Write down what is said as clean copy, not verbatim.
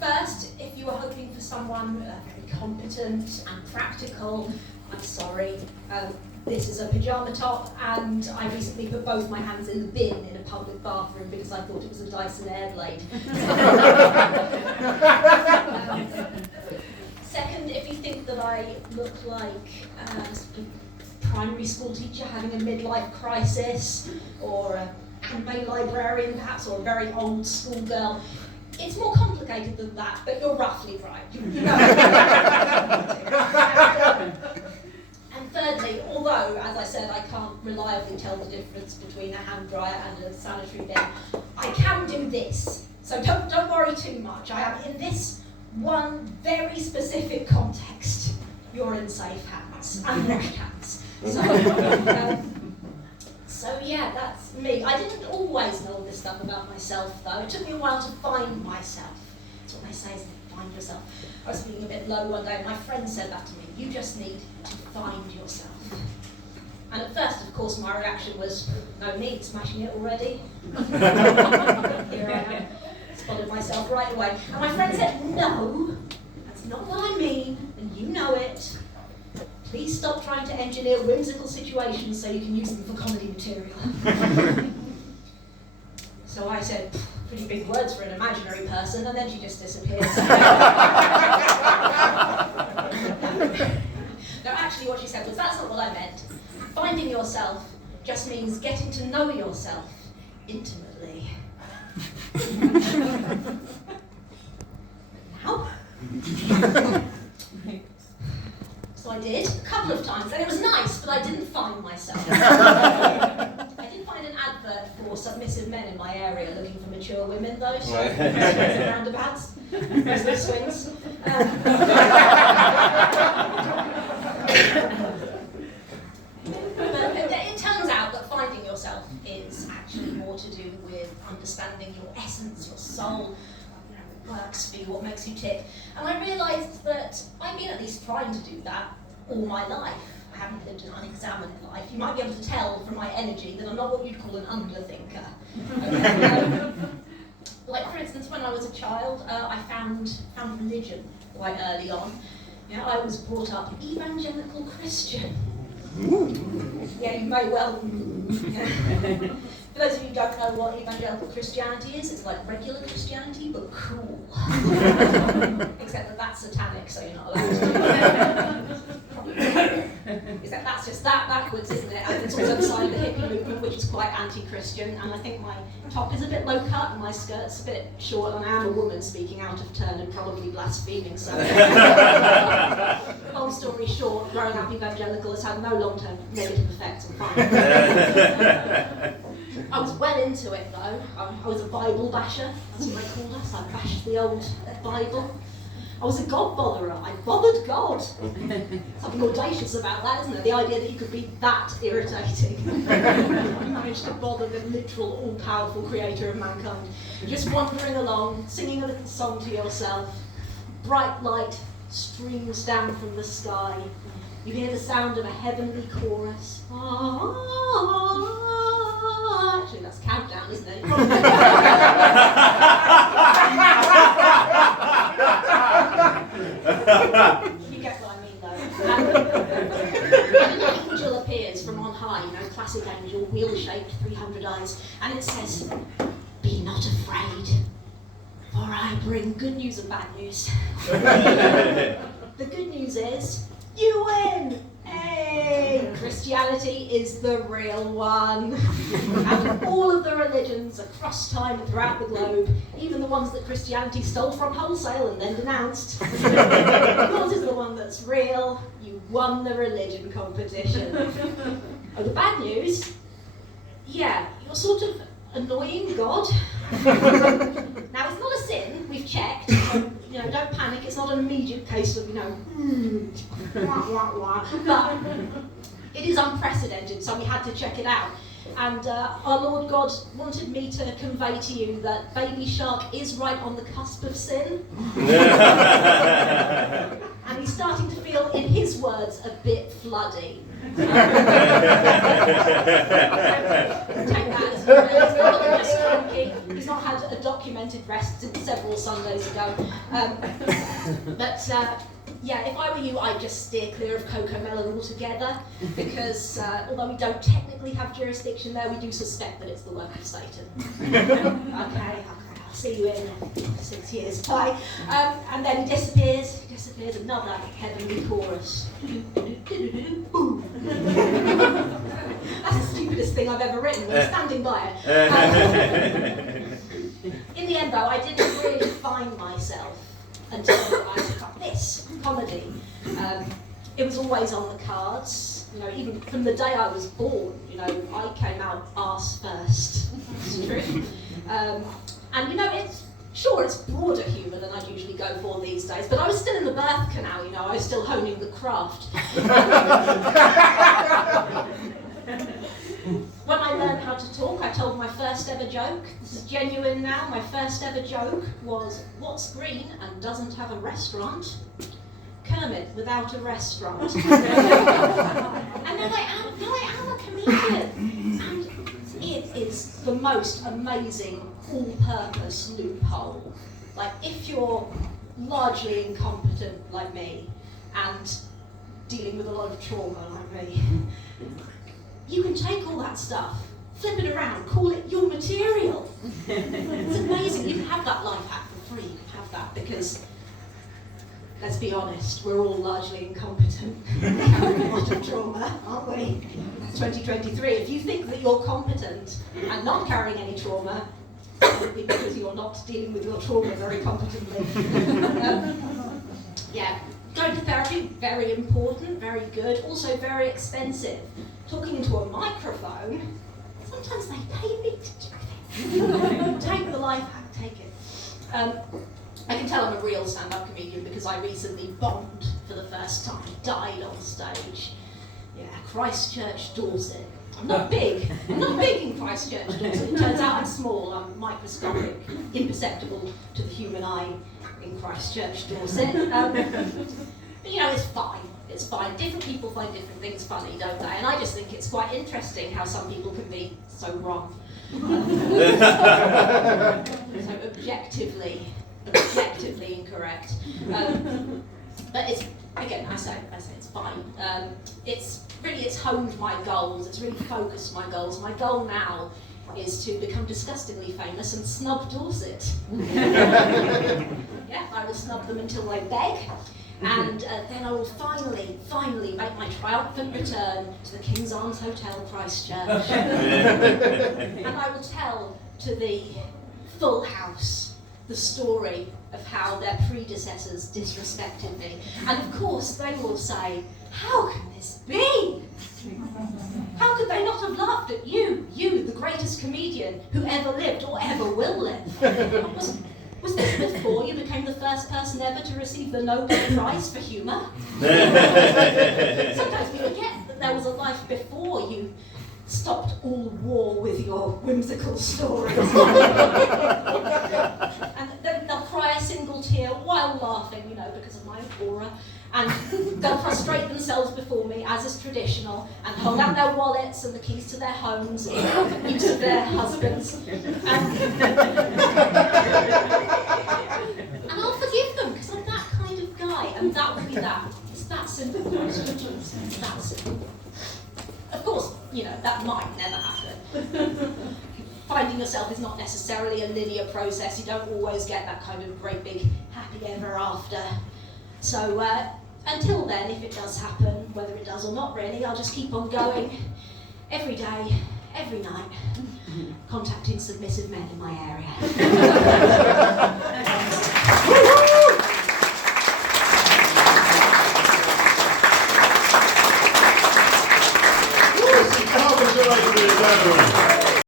First, if you were hoping for someone very competent and practical, I'm sorry. This is a pyjama top, and I recently put both my hands in the bin in a public bathroom because I thought it was a Dyson Airblade. Second, if you think that I look like a primary school teacher having a midlife crisis, or an anime librarian perhaps, or a very old school girl, it's more complicated than that, but you're roughly right. And thirdly, although, as I said, I can't reliably tell the difference between a hairdryer and a sanitary bin, I can do this. So don't worry too much. I am in this one very specific context. You're in safe hands and washed hands. So yeah, that's me. I didn't always know this stuff about myself, though. It took me a while to find myself. That's what they say, is find yourself. I was feeling a bit low one day, and my friend said that to me. You just need to find yourself. And at first, of course, my reaction was, no need, smashing it already. Here I am, spotted myself right away. And my friend said, no, that's not what I mean, and you know it. Please stop trying to engineer whimsical situations so you can use them for comedy material. So I said, pretty big words for an imaginary person, and then she just disappeared. No, actually what she said was, that's not what I meant. Finding yourself just means getting to know yourself intimately. Now? So I did, a couple of times, and it was nice, but I didn't find myself. I did find an advert for submissive men in my area looking for mature women, though, so swings and roundabouts, mostly swings. But it turns out that finding yourself is actually more to do with understanding your essence, your soul, what works for you, what makes you tick. And I realised that I've been at least trying to do that all my life. I haven't lived an unexamined life. You might be able to tell from my energy that I'm not what you'd call an underthinker. Okay? Like, for instance, when I was a child, I found religion quite early on. You know, I was brought up evangelical Christian. Yeah, you may well. For those of you who don't know what evangelical Christianity is, it's like regular Christianity, but cool. Except that that's satanic, so you're not allowed to. Except that's just that backwards, isn't it? And it's also the side of the hippie movement, which is quite anti-Christian. And I think my top is a bit low cut and my skirt's a bit short, and I am a woman speaking out of turn and probably blaspheming. So, long story short, growing up evangelical has had no long-term negative effects on fine. I was well into it though. I was a Bible basher, that's what they called us. I bashed the old Bible. I was a God botherer. I bothered God. Something audacious about that, isn't there? The idea that you could be that irritating. You managed to bother the literal, all-powerful creator of mankind. Just wandering along, singing a little song to yourself. Bright light streams down from the sky. You hear the sound of a heavenly chorus. Actually, that's Countdown, isn't it? You get what I mean, though. And an angel appears from on high, you know, classic angel, wheel-shaped, 300 eyes, and it says, "Be not afraid, for I bring good news and bad news." The good news is, you win! Hey! Christianity is the real one. Out of all of the religions across time and throughout the globe, even the ones that Christianity stole from wholesale and then denounced, yours is the one that's real. You won the religion competition. Oh, the bad news? Yeah, you're sort of annoying God. Now, it's not a sin, we've checked, so, you know, don't panic, it's not an immediate case of, you know, wah, wah, wah. But it is unprecedented, so we had to check it out. And our Lord God wanted me to convey to you that Baby Shark is right on the cusp of sin. And he's starting to feel, in his words, a bit floody. Take that as he's not just funky, he's not had a documentary documented rest since several Sundays ago. Yeah, if I were you, I'd just steer clear of Cocomelon altogether, because although we don't technically have jurisdiction there, we do suspect that it's the work of Satan. Okay, I'll see you in 6 years, bye. And then he disappears, another heavenly chorus. That's the stupidest thing I've ever written, I'm standing by it. In the end though, I didn't really find myself until I took up this comedy. It was always on the cards, you know, even from the day I was born, you know, I came out arse first. It's true. And you know, it's broader humour than I'd usually go for these days, but I was still in the birth canal, you know, I was still honing the craft. When I learned how to talk, I told my first ever joke. This is genuine now. My first ever joke was, what's green and doesn't have a restaurant? Kermit without a restaurant. And now I am a comedian. And it is the most amazing all-purpose loophole. Like, if you're largely incompetent like me and dealing with a lot of trauma like me, you can take all that stuff, flip it around, call it your material. It's amazing. You can have that life hack for free. You can have that because, let's be honest, we're all largely incompetent. We carry a lot of trauma, aren't we? It's 2023. If you think that you're competent and not carrying any trauma, it would be because you're not dealing with your trauma very competently. Yeah. Going to therapy, very important, very good, also very expensive. Talking into a microphone, sometimes they pay me to do it. Take the life hack, take it. I can tell I'm a real stand-up comedian because I recently bombed for the first time, died on stage. Yeah, Christchurch, Dorset. I'm not big in Christchurch, Dorset. It turns out I'm small, I'm microscopic, imperceptible to the human eye in Christchurch, Dorset. But you know, it's fine. It's fine. Different people find different things funny, don't they? And I just think it's quite interesting how some people can be so wrong. So objectively incorrect. But it's, again, I say it's fine. It's honed my goals. It's really focused my goals. My goal now is to become disgustingly famous and snub Dorset. Yeah, I will snub them until they beg. And then I will finally make my triumphant return to the King's Arms Hotel, Christchurch. And I will tell to the full house the story of how their predecessors disrespected me. And of course they will say, how can this be? How could they not have laughed at you, the greatest comedian who ever lived or ever will live? Was this before you became the first person ever to receive the Nobel Prize for Humour? Sometimes we forget that there was a life before you stopped all war with your whimsical stories. And then they'll cry a single tear while laughing, you know, because of my aura. And they'll prostrate themselves before me, as is traditional, and hold out their wallets and the keys to their homes, each of their husbands. And I'll forgive them, because I'm that kind of guy, and that will be that. It's that simple. It's that simple. Of course, you know, that might never happen. Finding yourself is not necessarily a linear process. You don't always get that kind of great big happy ever after. So until then, if it does happen, whether it does or not really, I'll just keep on going every day, every night, contacting submissive men in my area. Congratulations, everyone.